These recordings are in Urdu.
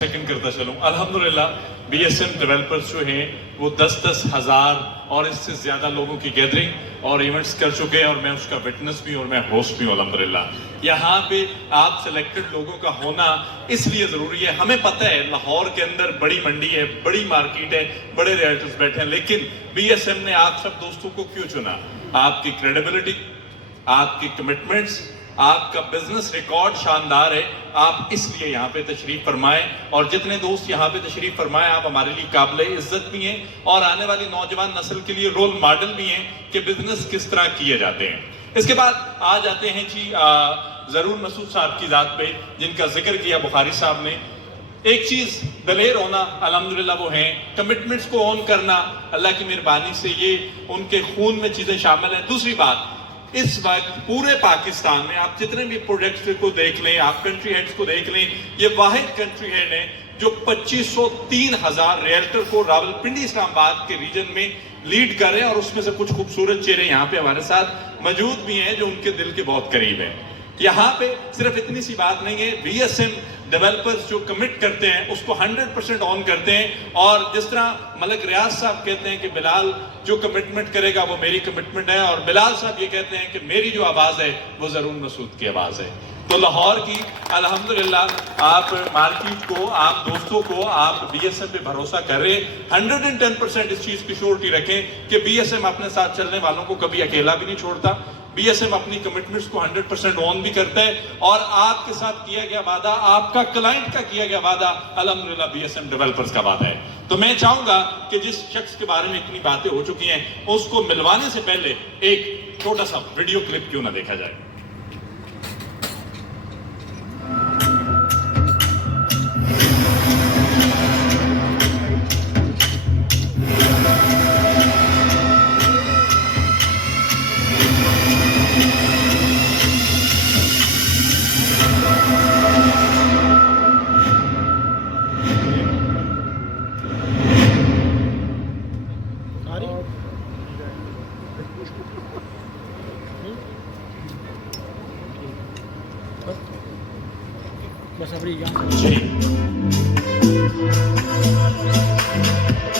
سیکنڈ کرتا چلوں الحمدللہ بی ایس ایم ڈیولپرز جو ہیں وہ 10-10 ہزار اور اس سے زیادہ لوگوں کی گیدرنگ اور ایونٹس کر چکے ہیں اور میں اس کا وٹنس بھی اور میں ہوسٹ بھی ہوں الحمدللہ. یہاں پہ آپ سلیکٹڈ لوگوں کا ہونا اس لیے ضروری ہے. ہمیں پتہ ہے لاہور کے اندر بڑی منڈی ہے, بڑی مارکیٹ ہے, بڑے ریئلٹرز بیٹھے ہیں, لیکن بی ایس ایم نے آپ سب دوستوں کو کیوں چنا؟ آپ کی کریڈیبلٹی, آپ کی کمٹمنٹس, آپ کا بزنس ریکارڈ شاندار ہے. آپ اس لیے یہاں پہ تشریف فرمائیں اور جتنے دوست یہاں پہ تشریف فرمائیں آپ ہمارے لیے قابل عزت بھی ہیں اور آنے والی نوجوان نسل کے لیے رول ماڈل بھی ہیں کہ بزنس کس طرح کیے جاتے ہیں. اس کے بعد آ جاتے ہیں جی ضرور مسعود صاحب کی ذات پہ جن کا ذکر کیا بخاری صاحب نے. ایک چیز دلیر ہونا الحمدللہ وہ ہیں, کمٹمنٹس کو اون کرنا, اللہ کی مہربانی سے یہ ان کے خون میں چیزیں شامل ہیں. دوسری بات, اس وقت پورے پاکستان میں آپ جتنے بھی پروڈکٹس کو دیکھ لیں, آپ کنٹری ہیڈز کو دیکھ لیں, یہ واحد کنٹری ہیڈ ہے جو 2503,000 ریئلٹر کو راولپنڈی اسلام آباد کے ریجن میں لیڈ کر رہے ہیں اور اس میں سے کچھ خوبصورت چہرے یہاں پہ ہمارے ساتھ موجود بھی ہیں جو ان کے دل کے بہت قریب ہیں. یہاں پہ صرف اتنی سی بات نہیں ہے, بی ایس ایم ڈیولپرز جو کمٹ کرتے ہیں اس کو 100% آن کرتے ہیں اور جس طرح ملک ریاض صاحب کہتے ہیں کہ بلال جو کمٹمنٹ کرے گا وہ میری کمٹمنٹ ہے, اور بلال صاحب یہ کہتے ہیں کہ میری جو آواز ہے وہ ضرور مسعود کی آواز ہے. تو لاہور کی الحمدللہ آپ مارکیٹ کو, آپ دوستوں کو, آپ بی ایس ایم پہ بھروسہ کر رہے ہیں. 110% اس چیز کی شورٹی رکھیں کہ بی ایس ایم اپنے ساتھ چلنے والوں کو کبھی اکیلا بھی نہیں چھوڑتا. بی ایس ایم اپنی کمٹمنٹس کو 100% آن بھی کرتا ہے اور آپ کے ساتھ کیا گیا وعدہ, آپ کا کلائنٹ کا کیا گیا وعدہ الحمدللہ بی ایس ایم ڈیولپرز کا وعدہ ہے. تو میں چاہوں گا کہ جس شخص کے بارے میں اتنی باتیں ہو چکی ہیں اس کو ملوانے سے پہلے ایک چھوٹا سا ویڈیو کلپ کیوں نہ دیکھا جائے.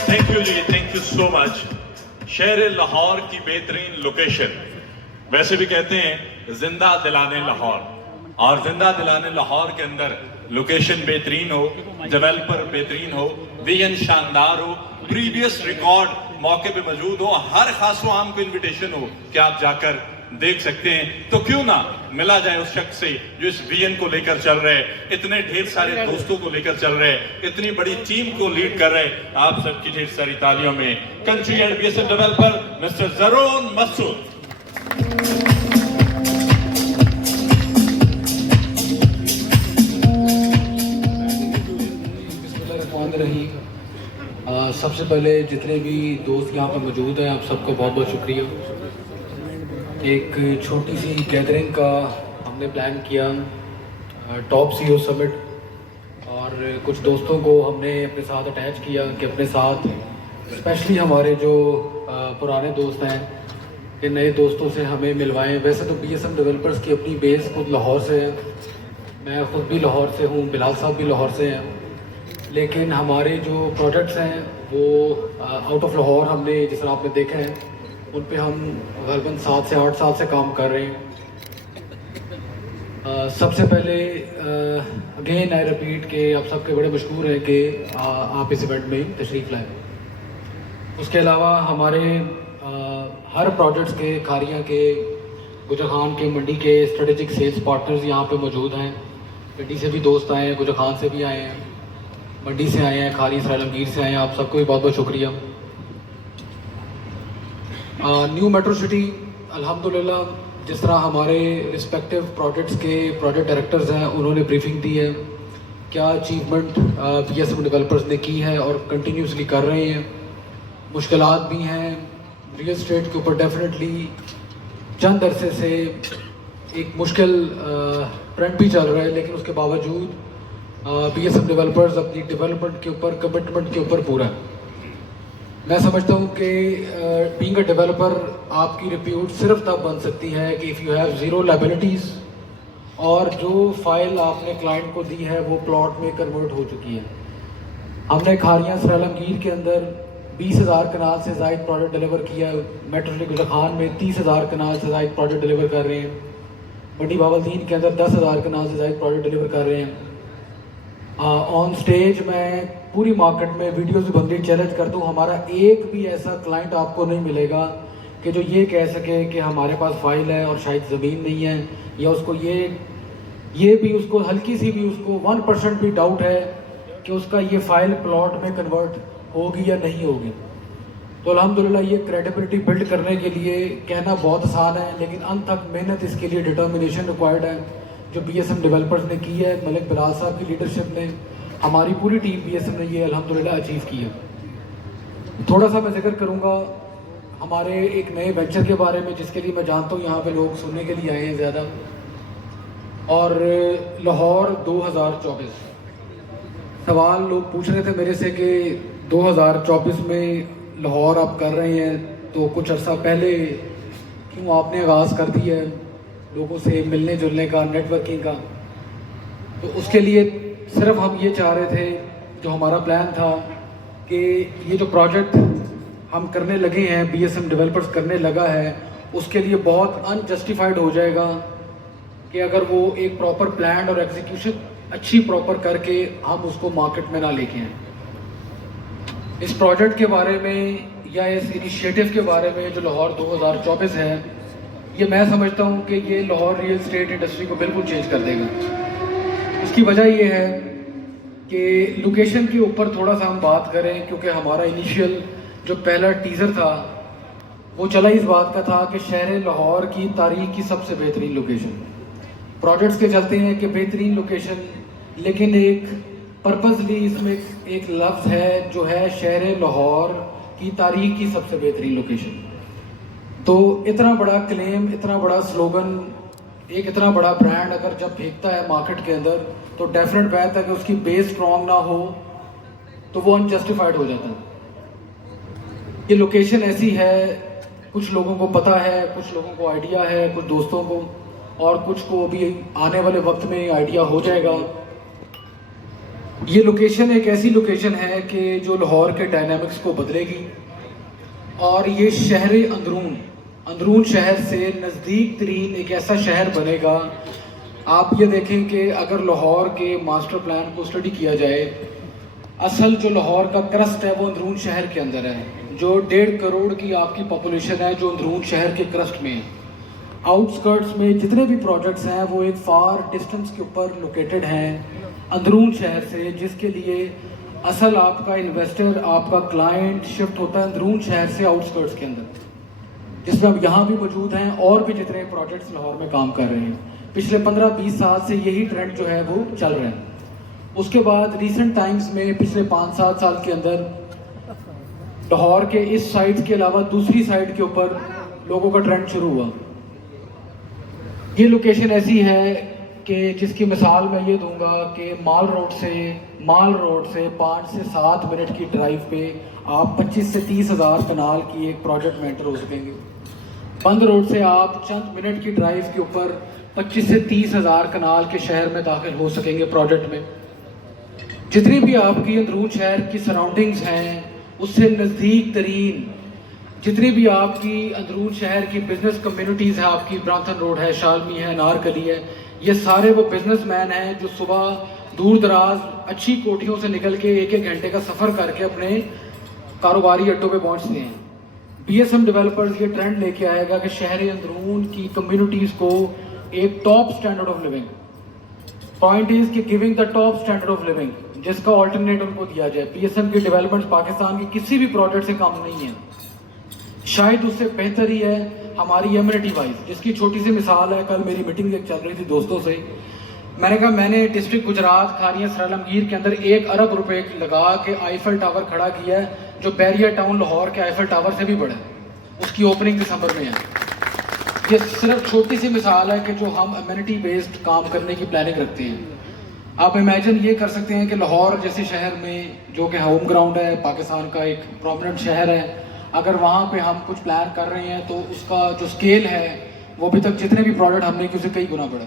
تھینک یو جی, تھینک یو سو مچ. شہر لاہور کی بہترین لوکیشن, ویسے بھی کہتے ہیں زندہ دلانے لاہور, اور زندہ دلانے لاہور کے اندر لوکیشن بہترین ہو, ڈیولپر بہترین ہو, ویژن شاندار ہو, پریویس ریکارڈ موقع پہ موجود ہو, ہر خاص و عام کو انویٹیشن ہو کہ آپ جا کر دیکھ سکتے ہیں. تو کیوں نہ ملا جائے اس شخص سے جو اس ویژن کو لے کر چل رہے, اتنے ڈھیر سارے دوستوں کو لے کر چل رہے, اتنی بڑی ٹیم کو لیڈ کر رہے. آپ سب کی ڈھیر ساری تالیوں میں country and B S M developer mister Zaroor Masood. سب سے پہلے جتنے بھی دوست یہاں پہ موجود ہیں آپ سب کو بہت بہت شکریہ. ایک چھوٹی سی گیدرنگ کا ہم نے پلان کیا, ٹاپ سی او سمٹ, اور کچھ دوستوں کو ہم نے اپنے ساتھ اٹیچ کیا کہ اپنے ساتھ اسپیشلی ہمارے جو پرانے دوست ہیں کہ نئے دوستوں سے ہمیں ملوائیں. ویسے تو بی ایس ایم ڈیولپرز کی اپنی بیس خود لاہور سے ہے, میں خود بھی لاہور سے ہوں, بلال صاحب بھی لاہور سے ہیں, لیکن ہمارے جو پروجیکٹس ہیں وہ آؤٹ آف لاہور ہم نے جس طرح آپ نے دیکھا ہے ان پہ ہم غالباً 7 سے 8 سال سے کام کر رہے ہیں. سب سے پہلے اگین آئی ریپیٹ کہ آپ سب کے بڑے مشکور ہیں کہ آپ اس ایونٹ میں تشریف لائیں. اس کے علاوہ ہمارے ہر پروجیکٹس کے, کھاریاں کے, گجر خان کے, منڈی کے اسٹریٹجک سیلز پارٹنرز یہاں پہ موجود ہیں. منڈی سے بھی دوست آئے ہیں, گجر خان سے بھی آئے ہیں, منڈی سے آئے ہیں, کھاری اسرائیل عالمگیر سے آئے ہیں. آپ سب کو بھی بہت بہت شکریہ. نیو میٹرو سٹی الحمدللہ جس طرح ہمارے رسپیکٹیو پروجیکٹس کے پروجیکٹ ڈائریکٹرز ہیں انہوں نے بریفنگ دی ہے کیا achievement B S M developers نے کی ہے اور کنٹینیوسلی کر رہے ہیں. مشکلات بھی ہیں ریئل اسٹیٹ کے اوپر, ڈیفینیٹلی چند عرصے سے ایک مشکل ٹرینڈ بھی چل رہا ہے, لیکن اس کے باوجود بی ایس ایم ڈیولپرز اپنی ڈیولپمنٹ کے اوپر, کمٹمنٹ کے اوپر پورا ہے. میں سمجھتا ہوں کہ بینگ اے ڈیولپر آپ کی ریپیوٹ صرف تب بن سکتی ہے کہ if you have zero liabilities اور جو فائل آپ نے کلائنٹ کو دی ہے وہ پلاٹ میں کنورٹ ہو چکی ہے. ہم نے کھاریاں سرالمگیر کے اندر 20,000 کنال سے زائد پروجیکٹ ڈلیور کیا ہے. میٹرو سٹی گل خان میں 30,000 کنال سے زائد پروجیکٹ ڈلیور کر رہے ہیں. منڈی باولدین کے اندر 10,000 کنال سے زائد پروجیکٹ ڈلیور کر رہے ہیں. آن سٹیج میں پوری مارکیٹ میں ویڈیوز بندی چیلنج کرتا ہوں, ہمارا ایک بھی ایسا کلائنٹ آپ کو نہیں ملے گا کہ جو یہ کہہ سکے کہ ہمارے پاس فائل ہے اور شاید زمین نہیں ہے, یا اس کو یہ بھی اس کو ہلکی سی بھی اس کو 1% بھی ڈاؤٹ ہے کہ اس کا یہ فائل پلاٹ میں کنورٹ ہوگی یا نہیں ہوگی. تو الحمدللہ یہ کریڈیبلٹی بلڈ کرنے کے لیے کہنا بہت آسان ہے, لیکن انت تک محنت اس کے لیے ڈٹرمنیشن ریکوائرڈ ہے جو بی ایس ایم ڈیولپرز نے کی ہے. ملک بلال صاحب کی لیڈرشپ نے, ہماری پوری ٹیم بی ایس ایم نے یہ الحمدللہ اچیو کی ہے. تھوڑا سا میں ذکر کروں گا ہمارے ایک نئے وینچر کے بارے میں جس کے لیے میں جانتا ہوں یہاں پہ لوگ سننے کے لیے آئے ہیں زیادہ, اور لاہور 2024. سوال لوگ پوچھ رہے تھے میرے سے کہ 2024 میں لاہور آپ کر رہے ہیں تو کچھ عرصہ پہلے کیوں آپ نے آغاز کر دی ہے لوگوں سے ملنے جلنے کا, نیٹ ورکنگ کا. تو اس کے لیے صرف ہم یہ چاہ رہے تھے, جو ہمارا پلان تھا کہ یہ جو پروجیکٹ ہم کرنے لگے ہیں, بی ایس ایم ڈیولپرز کرنے لگا ہے, اس کے لیے بہت انجسٹیفائڈ ہو جائے گا کہ اگر وہ ایک پراپر پلان اور ایگزیکیوشن اچھی پراپر کر کے ہم اس کو مارکیٹ میں نہ لے کے آئیں. اس پروجیکٹ کے بارے میں یا اس انیشیٹو کے بارے میں جو لاہور 2024 ہے, یہ میں سمجھتا ہوں کہ یہ لاہور ریئل اسٹیٹ انڈسٹری کو بالکل چینج کر دے گا. اس کی وجہ یہ ہے کہ لوکیشن کے اوپر تھوڑا سا ہم بات کریں, کیونکہ ہمارا انیشیل جو پہلا ٹیزر تھا وہ چلا اس بات کا تھا کہ شہر لاہور کی تاریخ کی سب سے بہترین لوکیشن. پروجیکٹس کے چلتے ہیں کہ بہترین لوکیشن, لیکن ایک پرپزلی اس میں ایک لفظ ہے جو ہے شہر لاہور کی تاریخ کی سب سے بہترین لوکیشن. تو اتنا بڑا کلیم, اتنا بڑا سلوگن, ایک اتنا بڑا برانڈ اگر جب پھینکتا ہے مارکیٹ کے اندر تو ڈیفینیٹ بات ہے کہ اس کی بیس اسٹرانگ نہ ہو تو وہ انجسٹیفائڈ ہو جاتا ہے. یہ لوکیشن ایسی ہے, کچھ لوگوں کو پتہ ہے, کچھ لوگوں کو آئیڈیا ہے, کچھ دوستوں کو, اور کچھ کو ابھی آنے والے وقت میں آئیڈیا ہو جائے گا. یہ لوکیشن ایک ایسی لوکیشن ہے کہ جو لاہور کے ڈائنامکس کو بدلے گی, اور یہ شہر اندرون شہر سے نزدیک ترین ایک ایسا شہر بنے گا. آپ یہ دیکھیں کہ اگر لاہور کے ماسٹر پلان کو اسٹڈی کیا جائے, اصل جو لاہور کا کرسٹ ہے وہ اندرون شہر کے اندر ہے, جو 1.5 کروڑ کی آپ کی پاپولیشن ہے جو اندرون شہر کے کرسٹ میں ہے. آؤٹ سکرٹس میں جتنے بھی پروجیکٹس ہیں وہ ایک فار ڈسٹنس کے اوپر لوکیٹڈ ہیں اندرون شہر سے, جس کے لیے اصل آپ کا انویسٹر, آپ کا کلائنٹ شفٹ ہوتا ہے اندرون شہر سے آؤٹ سکرٹس کے اندر, جس میں اب یہاں بھی موجود ہیں اور بھی جتنے پروجیکٹس لاہور میں کام کر رہے ہیں. پچھلے 15-20 سال سے یہی ٹرینڈ جو ہے وہ چل رہا ہے. اس کے بعد ریسنٹ ٹائمز میں پچھلے 5-7 سال کے اندر لاہور کے اس سائڈ کے علاوہ دوسری سائڈ کے اوپر لوگوں کا ٹرینڈ شروع ہوا. یہ لوکیشن ایسی ہے کہ جس کی مثال میں یہ دوں گا کہ مال روڈ سے 5 سے 7 منٹ کی ڈرائیو پہ آپ 25 سے 30 ہزار کنال کی ایک پروجیکٹ میں انٹر ہو سکیں گے. بند روڈ سے آپ چند منٹ کی ڈرائیو کے اوپر 25 سے 30 ہزار کنال کے شہر میں داخل ہو سکیں گے پروجیکٹ میں. جتنی بھی آپ کی اندرون شہر کی سراؤنڈنگز ہیں اس سے نزدیک ترین جتنی بھی آپ کی اندرون شہر کی بزنس کمیونٹیز ہیں, آپ کی برانتھن روڈ ہے, شالمی ہے, نارکلی ہے, یہ سارے وہ بزنس مین ہیں جو صبح دور دراز اچھی کوٹھیوں سے نکل کے 1-1 گھنٹے کا سفر کر کے اپنے کاروباری اڈوں پہ پہنچتے ہیں. بی ایس ایم ڈیولپرز یہ ٹرینڈ لے کے آئے گا کہ شہر اندرون کی کمیونٹیز کو ایک top standard of living, point is کہ giving the top standard of living, جس کا آلٹرنیٹ ان کو دیا جائے. بی ایس ایم کی ڈیولپمنٹ پاکستان کی کسی بھی پروجیکٹ سے کم نہیں ہے, شاید اس سے بہتر ہی ہے ہماری ایمنٹی وائز. جس کی چھوٹی سی مثال ہے, کل میری میٹنگ ایک چل رہی تھی دوستوں سے, میں نے کہا میں نے ڈسٹرکٹ گجرات کھاریاں سرالمگیر کے اندر 1 ارب روپے لگا کے آئیفل ٹاور کھڑا کیا ہے جو بیریا ٹاؤن لاہور کے آئیفل ٹاور سے بھی بڑا ہے. اس کی اوپننگ دسمبر میں ہے. یہ صرف چھوٹی سی مثال ہے کہ جو ہم ایمنٹی بیسڈ کام کرنے کی پلاننگ رکھتے ہیں. آپ امیجن یہ کر سکتے ہیں کہ لاہور جیسے شہر میں جو کہ ہوم گراؤنڈ ہے, پاکستان کا ایک پرومیننٹ شہر ہے, اگر وہاں پہ ہم کچھ پلان کر رہے ہیں تو اس کا جو اسکیل ہے وہ ابھی تک جتنے بھی پروجیکٹ ہم نے کی اسے کئی گنا بڑھا.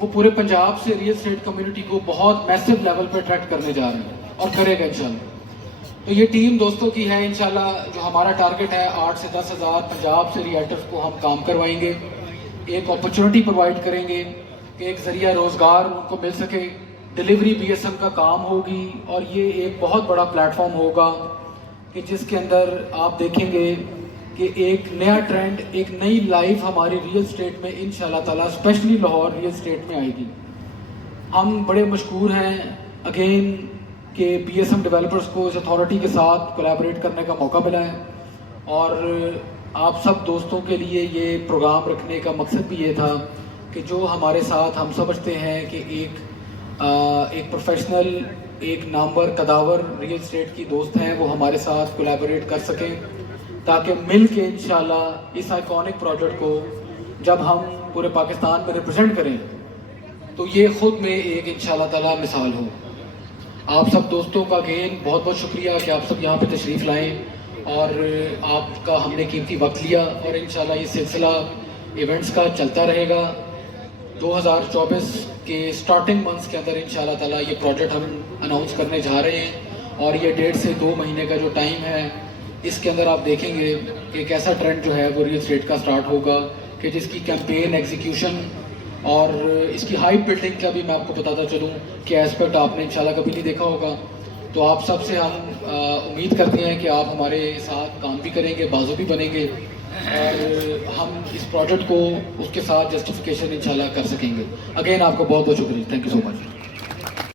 وہ پورے پنجاب سے ریئل اسٹیٹ کمیونٹی کو بہت میسو لیول پہ اٹریکٹ کرنے جا رہے ہیں اور کرے گا انشاءاللہ. تو یہ ٹیم دوستوں کی ہے انشاءاللہ. جو ہمارا ٹارگٹ ہے 8 سے 10 ہزار پنجاب سے ریئلٹرز کو ہم کام کروائیں گے, ایک اپرچونٹی پرووائڈ کریں گے کہ ایک ذریعہ روزگار ان کو مل سکے. ڈیلیوری بی ایس ایم کا کام ہوگی اور یہ ایک بہت بڑا پلیٹ فارم ہوگا کہ جس کے اندر آپ دیکھیں گے کہ ایک نیا ٹرینڈ, ایک نئی لائف ہماری ریئل اسٹیٹ میں انشاءاللہ تعالیٰ اسپیشلی لاہور ریئل اسٹیٹ میں آئے گی. ہم بڑے مشکور ہیں اگین کہ بی ایس ایم ڈیولپرز کو اس اتھارٹی کے ساتھ کولیبریٹ کرنے کا موقع ملا ہے, اور آپ سب دوستوں کے لیے یہ پروگرام رکھنے کا مقصد بھی یہ تھا کہ جو ہمارے ساتھ ہم سمجھتے ہیں کہ ایک پروفیشنل, ایک نامور قداور ریئل اسٹیٹ کی دوست ہیں, وہ ہمارے ساتھ کولیبریٹ کر سکیں تاکہ مل کے انشاءاللہ اس آئیکونک پروجیکٹ کو جب ہم پورے پاکستان میں ریپرزینٹ کریں تو یہ خود میں ایک انشاءاللہ تعالیٰ مثال ہو. آپ سب دوستوں کا اگین بہت بہت شکریہ کہ آپ سب یہاں پہ تشریف لائیں اور آپ کا ہم نے قیمتی وقت لیا, اور انشاءاللہ یہ سلسلہ ایونٹس کا چلتا رہے گا. 2024 کے سٹارٹنگ منتھس کے اندر انشاءاللہ تعالیٰ یہ پروجیکٹ ہم اناؤنس کرنے جا رہے ہیں, اور یہ 1.5 سے 2 مہینے کا جو ٹائم ہے اس کے اندر آپ دیکھیں گے کہ ایک ایسا ٹرینڈ جو ہے وہ ریئل اسٹیٹ کا سٹارٹ ہوگا کہ جس کی کیمپین, ایگزیکیوشن اور اس کی ہائی بلڈنگ کا بھی میں آپ کو بتاتا چلوں کہ ایسپیکٹ آپ نے انشاءاللہ کبھی نہیں دیکھا ہوگا. تو آپ سب سے ہم امید کرتے ہیں کہ آپ ہمارے ساتھ کام بھی کریں گے, بازو بھی بنیں گے, اور ہم اس پروجیکٹ کو اس کے ساتھ جسٹیفیکیشن انشاءاللہ کر سکیں گے. اگین آپ کو بہت بہت شکریہ. Thank you so much.